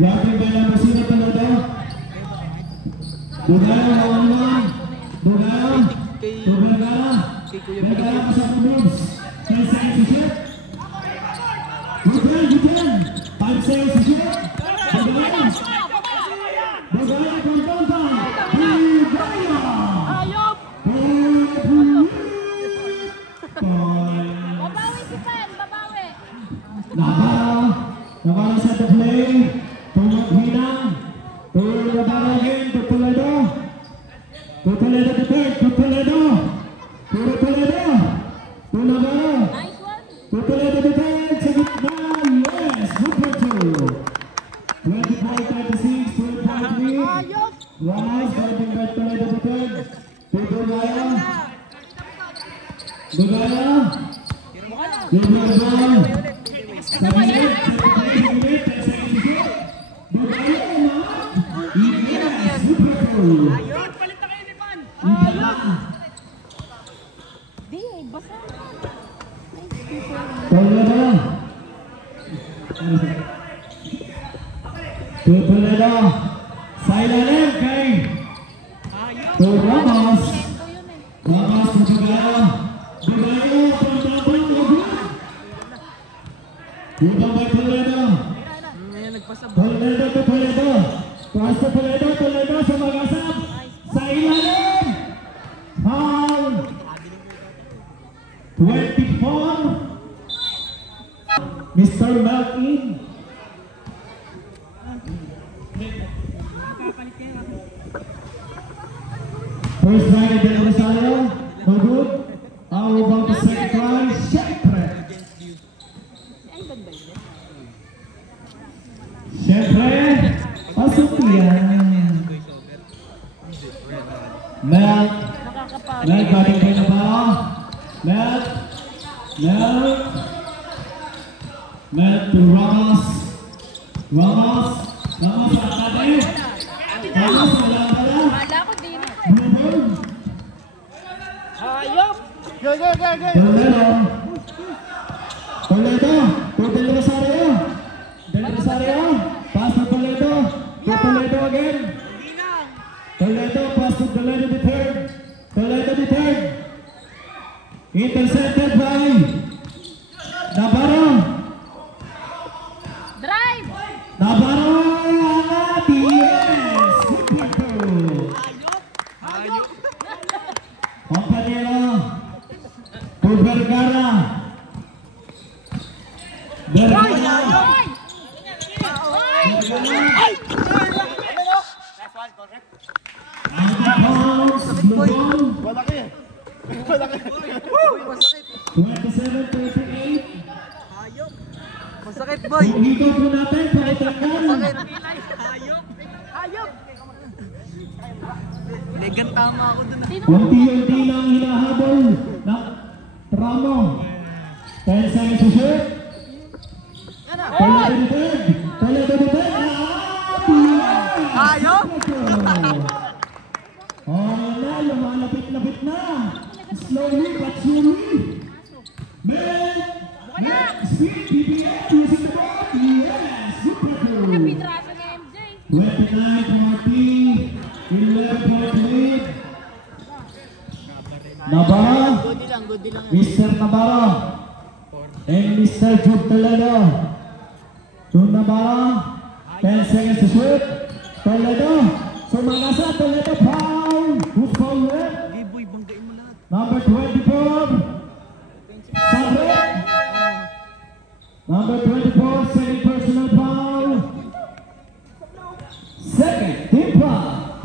Blocking by number 0 Toledo. Dugayo, lawan-lawan. Dugayo. Vergara. Vergara pasang ke Brooks. 10 seconds to shoot. Good 5 seconds to shoot. Dugayo. Dugayo kontontan. Dugayo. Ayop. Babawi si Pen, babawi. Navarro set the play. Hinang. To Navarro again. To Toledo. To Toledo to third. To Toledo. To Toledo. To Navarro. Nice one. To Toledo to third. Sa gitna. Yes. Good for 2. 24-36. 12-3. Ramos. Guarding by Toledo to third. To Dugayo. Dugayo. Give me the ball. Di, basta. Toledo. Silent kay to Ramos. Ramos to Dugayo. Dugayo pang-tapang Udang by Toledo. Toledo to Toledo. Pass to Toledo. Toledo sa magasap. Sa ilalim. Foul. 24. Mr. Malkin. First try ni Del Rosario. No good. How about the second try? Siyempre. Siyempre. Pasok yan. Mel. Mel, galing kayo na ba? Mel. Mel. Mel to Ramos. Ramos. Ramos sa atake. Ramos, wala pala. Wala ko din. Blue ball. Ayop. Go. Toledo. Toledo. To Del Rosario. Del Rosario. Pass to Toledo. To Toledo again. Toledo. Pass to Toledo the third. Toledo the third. Intercepted by Navarro. Drive. Navarro. Yes. Good for 2. Compañero. To Vergara. Vergara. Malaki. 27-38. Ayop. Masakit, boy. Dito po natin, pakitanggal. Ayop. Legan tama ako dun. Unti-unti lang hinahabol ng Tramo. 10 seconds to shoot. Toledo the third. Toledo the third. Ayop. Na, lumalapit-lapit na. Slowly but surely. Speed, PBA, using the ball. Yes, super cool. Napitraso ni MJ. 29-40. 11-point lead. Navarro. Good lang. Mr. Navarro. And Mr. Jude Toledo. Jude Navarro. 10 seconds to shoot. Toledo. Sumagasa. Toledo foul. Who's foul with? Boy, banggain mo lahat. Number 24. Sabre. Number 24. Second personal foul. Second team foul.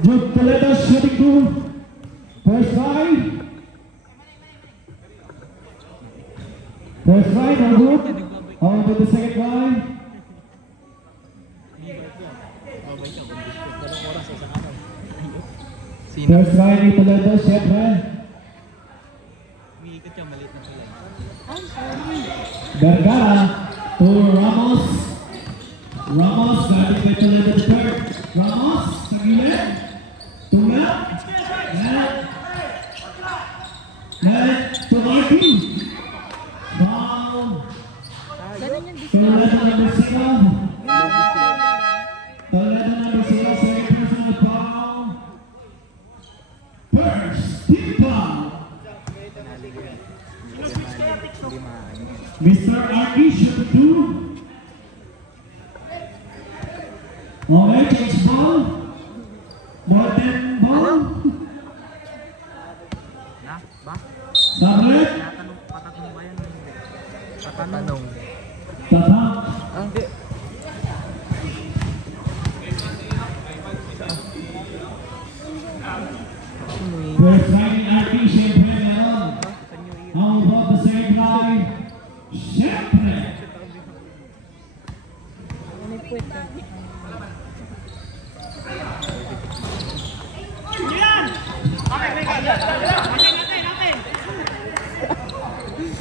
Jude Toledo shooting two. First try. First try, no good. On to the second try. First try ni Toledo, syempre. Umiikot yung maliit na sila. Vergara to Ramos. Ramos, galing kay Toledo the third. Ramos, sa gilid. Tunga. Net to Martin. Foul. Toledo number 0. Okay, change ball. Morten ball. Na, ba? Sabret. Patanong ba yan? Patanong. Tatak. Ah, hindi. First try ni RP, syempre meron. How about the second try? Syempre. May puwet ka.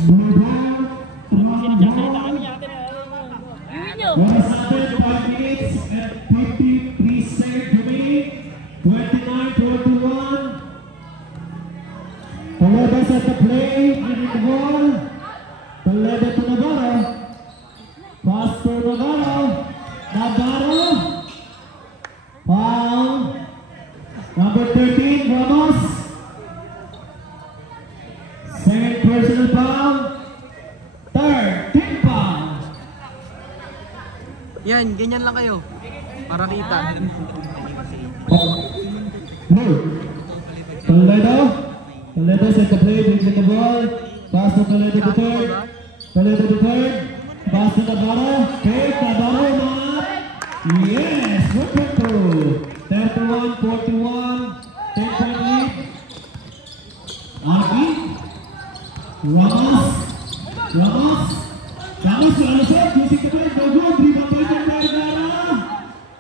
Blue ball. Wrong ball. Iwi nyo. Oras natin, 5 minutes and 53 seconds remaining. 29-21. Palabas at the play. Winning the ball. Palada to Navarro. Pass to Navarro. Navarro. Foul. Number 13, Ramos. Second personal foul. Third, team foul. Yan, ganyan lang kayo. Para kita. Blue. Toledo. Toledo set the play, brings in the ball. Pass to Toledo to third. Toledo to third. Pass to Navarro. Okay, Navarro, man. Yes, good control. 31-41. 10-point lead. Agi. Ramos. Ramos. Ramos, Ramos, using the ball. No good. Rebound by Vergara.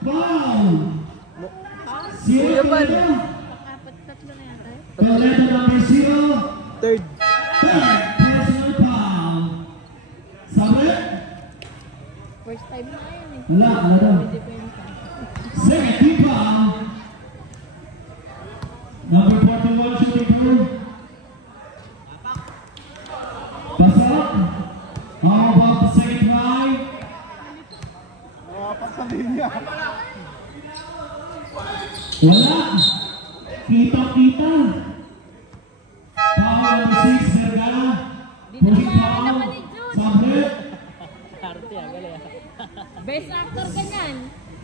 Foul. Zero Toledo. Apat, tatlo na yata eh. Toledo number 0. Third. Third personal foul. Sabre? First time na yan eh. Wala, wala. Pwede pa yung time. Second team foul. Number 41 shooting through. Pasok. How about the second try? Wala. Kita-kita. Foul number 6, Vergara. Pushing foul. Sabre. Best actor ka niyan.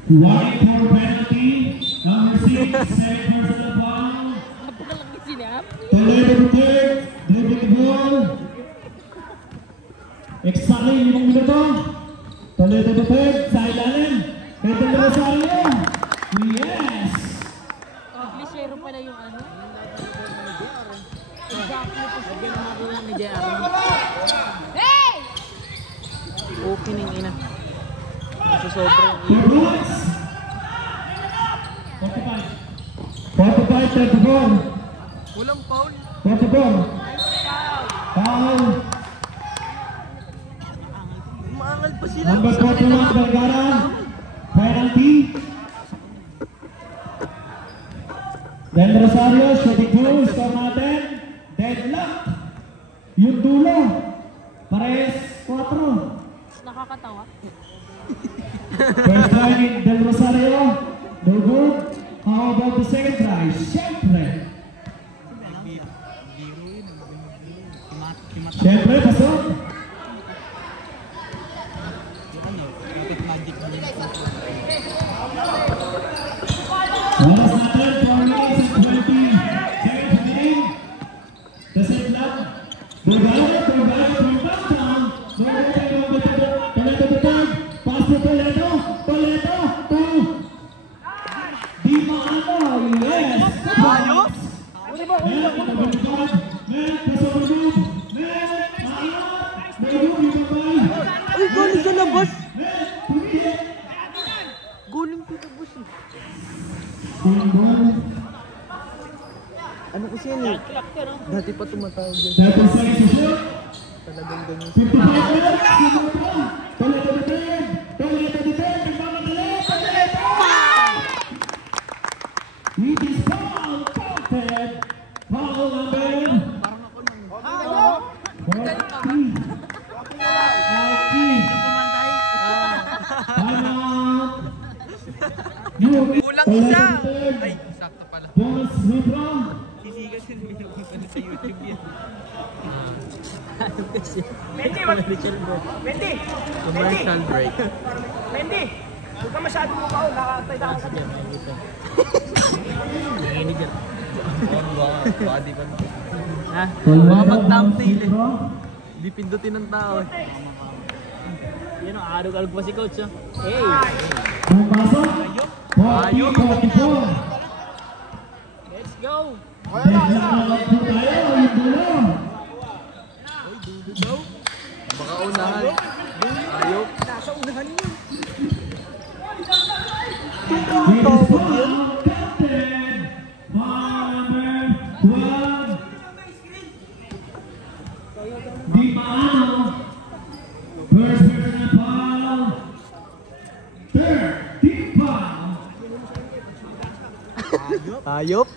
Warning for penalty. Number 6, second personal foul. Napakalaki sinap. Toledo to third. Dribbling the ball. Exactly 5 minuto. Toledo to third. Sa ilalim. Pedro de Rosario. Yes. Publishero pala yung ano. Exactly. Lagyan naman ako lang ni JR. Hey! Okay na yung ina. Kasi sobrang The Roots. 45. 34. Walang foul. 44. Foul. Umaangal pa sila. Number 41, Vergara. Penalty. Del Rosario, shooting through. Score natin. Deadlock. Yung dulo. Pares 4. Nakakatawa. First try ni Del Rosario. No good. How about the second try? Siyempre. Siyempre, pasok. Oras natin, 4 minutes and 20 seconds remaining. The same lang. Vergara, from downtown. Toledo to third. Pass to Toledo. Toledo to Di Maano. Yes. Ayos? Men, nabalikan. Men, pasok na move. Men, Mayroon, ibabay. Uy, galing sa labas. Men, tumihit. Galing sa labas eh. Tingnan. Ano kasi yan eh? Dati pa tumatawag yan. 7 seconds to shoot. Talagang ganyan. 55 minutes. Sino pa? Toledo to third. Toledo to third. Nagmamadali. Toledo. It is foul. Counted. Foul number. Parang ako lang. 40. Pumantay. Timeout. You- Kulang isa. Toledo to third. Ay, sakto pala. Bonus withdraw. Sisigas yun. Binubusan sa YouTube yan. Ano kasi? Mendy, Commercial break. Mendy! Commercial break. Mendy! Huwag ka masyadong mukha, nakatay na ako sa dyan. Nangini dyan. Baka di pa na. Ha? Baka mag-thumbnail eh. Hindi pindutin ng tao eh. Yan o, arog-arog pa si coach oh. Hey! Pumasok. Ayok! 44. Let's go! Baka unahan. Ayok! Nasa unahan yun. Tawag yun. Captain, number 12. Di Maano. First personal foul. Third, team foul. Ayop!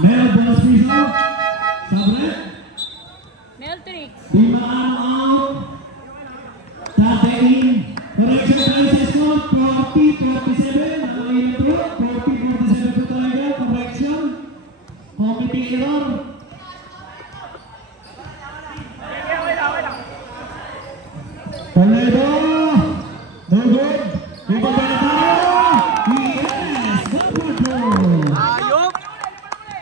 Mel bonus free throw. Sabre. Meltrix. Di Maano out. Tate in. Correction time sa score. 40-47. Nakain na throw. 40-47 po talaga. Correction. Committee error. Toledo. No good. Rebound by Navarro. Yes. Good control. Ayop!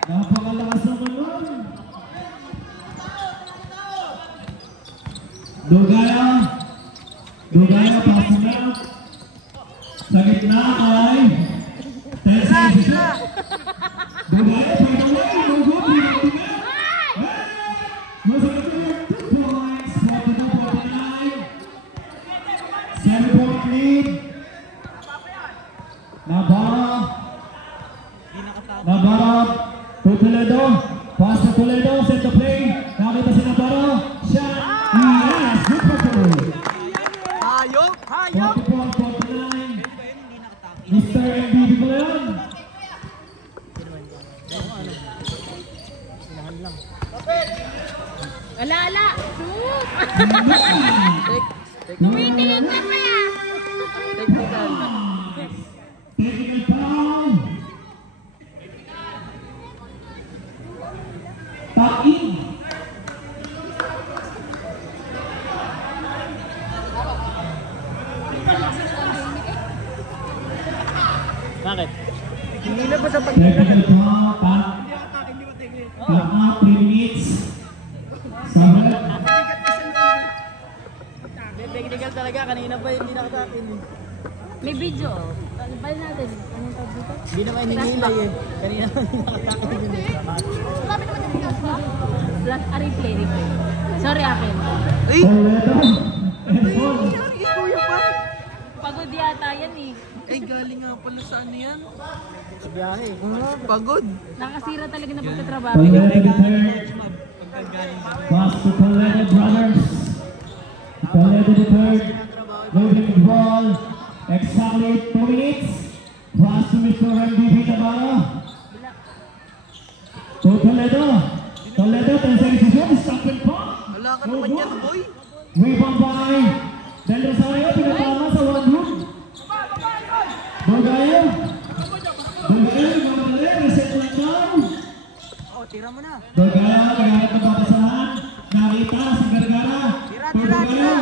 Napakalakas naman nun. Dugaya pasok na. Sa gitna ay 10 seconds na. Dugaya pwede na. No good. Rebound na. Masakit na 2 points. 42-49. 7-point lead. Navarro to Toledo. Pass to Toledo. Set the play. Nakita si Navarro. Shot. Yes. Good control. Ayop! Ayop! 44-49. Mr. MVP ko yan. Ala. Shoot! Tumitingin ka pa! Technical. Technical foul. Tap-in. Bakit? Hindi na ba sa pag- Technical foul. Tap-out 3 minutes. Sabre. Technical talaga, kanina pa hindi nakatakin eh. May video. Bal natin. Anong tawag dito? Hindi naman hinihilay eh. Kanina pa hindi nakatakin yun eh. Plus, replay. Sorry, akin. Ay! Toledo. And ball. Kuya pa! Pagod yata yan eh. Ay, galing nga pala sa ano yan? Sa biyahe. Pagod. Nakasira talaga na pagkatrabaho. Toledo the third. Pass to Toledo brothers. Toledo the third. Moving the ball. Exactly 2 minutes. Pass to Mr. MVP Navarro. To Toledo. Toledo 10 seconds to shoot. Stop and pop. Wala ka naman yan, boy. Rebound by Del Rosario. Pinatama sa 1 group. Dugaya. Mamali. Reset lang down. Oh, tira mo na. Dugaya. Naghanap ng babasahan. Nakita sa Vergara. Dugaya.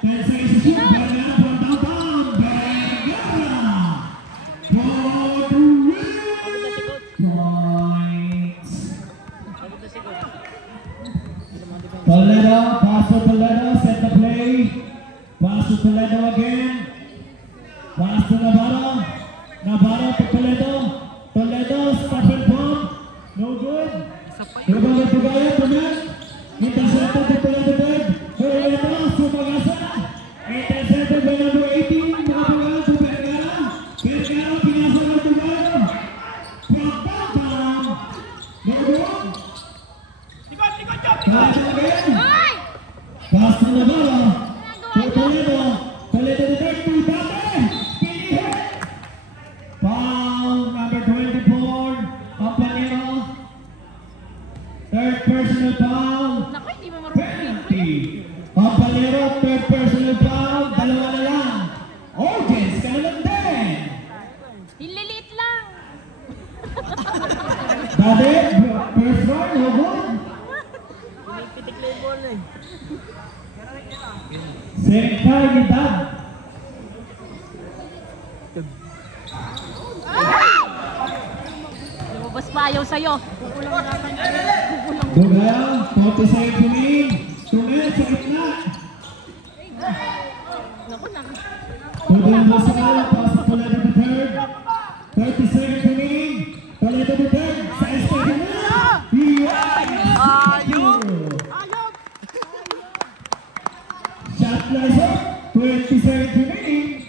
10 seconds to shoot. Vergara from downtown. Vergara. For the win. Points. Toledo. Pass to Toledo. Set the play. Pass to Toledo again. Pass to Navarro. Navarro to Toledo. Toledo. Stop and pump. No good. Rebound to Gaya. Tumak. Intercepted to Toledo third. Toledo. Sumagasa. Intercepted by number 18. Nakapagal to Vergara. Vergara. Pinasa na to Gaya. From downtown. No good. Pass again. Hoy! Pass to Navarro. To Toledo. Toledo the third. To Dante. Foul number 24. Campanero. Third personal foul. Naku, hindi mo marunong. 20. Campanero. Third personal foul. Dalawa na lang. Organs ka na lang din. Nililiit lang. Dati, first round, no good. Pinipitik lang yung ball eh. Second unidad. pa ayaw sa'yo. Kukulang natin. Kukulang. Bugaya, 40 seconds remaining. 2 minutes sa gitna. Naku na. Tuloy mo sa kala, pasok Toledo the third. 30 seconds remaining. Toledo the third. Sa SPG na. Ayun! Shot lies up. 20 seconds remaining.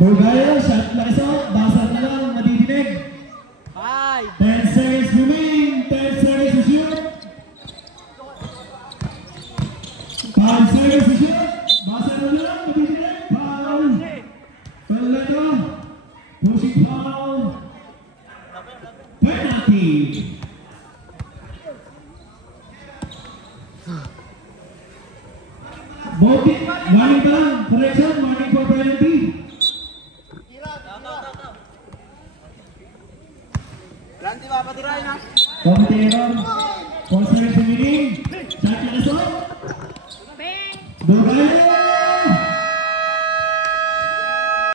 Bugaya, shot lies up. Basa na lang, madidinig. 10 seconds remaining. 10 seconds to shoot. 5 seconds to shoot. Basa na lang, madidinig. Foul. Toledo. Pushing foul. Penalty. Voting, warning ba? Correction, warning for penalty. Committee error. 4 seconds remaining. Shot na assault.